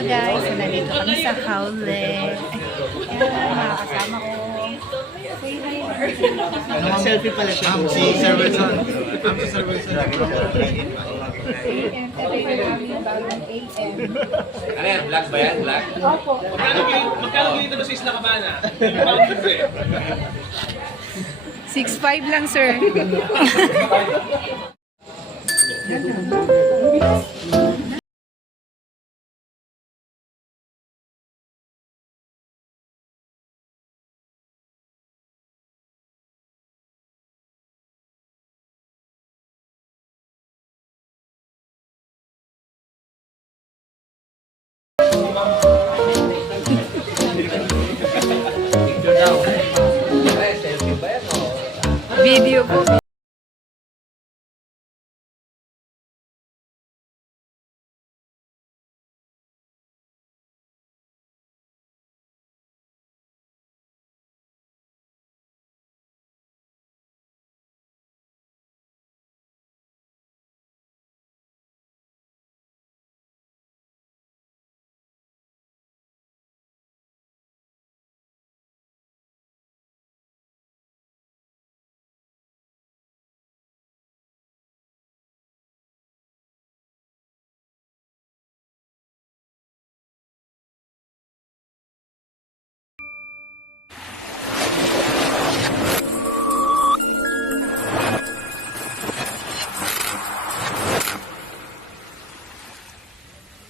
Hello guys, nandito kami sa Howle. Ayan, mga kasama ko. Say hi. Selfie pala siya. Si Sir Wilson. Si Sir Wilson. AM, today we're having bagong AM. Ano yan? Black ba yan? Black? Opo. Magkano ganito na sa Isla Cabana? 6'5" lang, sir. Video po.